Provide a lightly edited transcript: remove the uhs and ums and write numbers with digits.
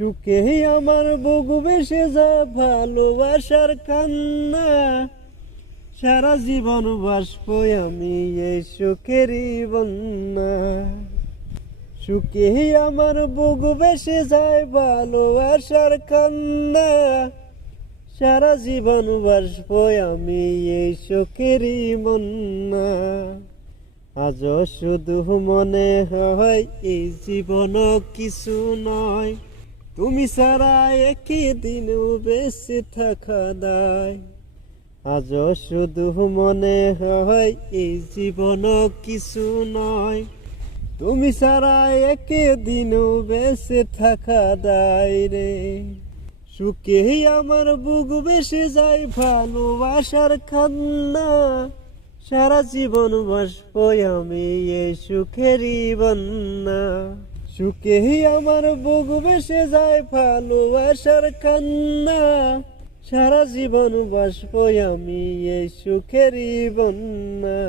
সুখে আমার বুক ভেসে যায় ভালোবাসার কান্না, সারা জীবন বাসবো আমি এই সুখেরই বন্যা। সুখে আমার বুক ভেসে যায় ভালোবাসার কান্না, সারা জীবন বাসবো আমি এই সুখেরই বন্যা। আজও শুধু মনে হয় এই জীবন কিছু নয়, তুমি ছাড়া একই দিনও বেঁচে থাকা দায়। আজও শুধু মনে হয় এই জীবন কিছু নয়, তুমি ছাড়া একই দিনও বেঁচে থাকা দায় রে। সুখে আমার বুক ভেসে যায় ভালোবাসার কান্না, সারা জীবন বাসবো আমি এই সুখেরই বন্যা। সুখে আমার বুক ভেসে যায় ভালোবাসার কান্না, সারা জীবন বাসবো আমি এই সুখেরই বন্যা।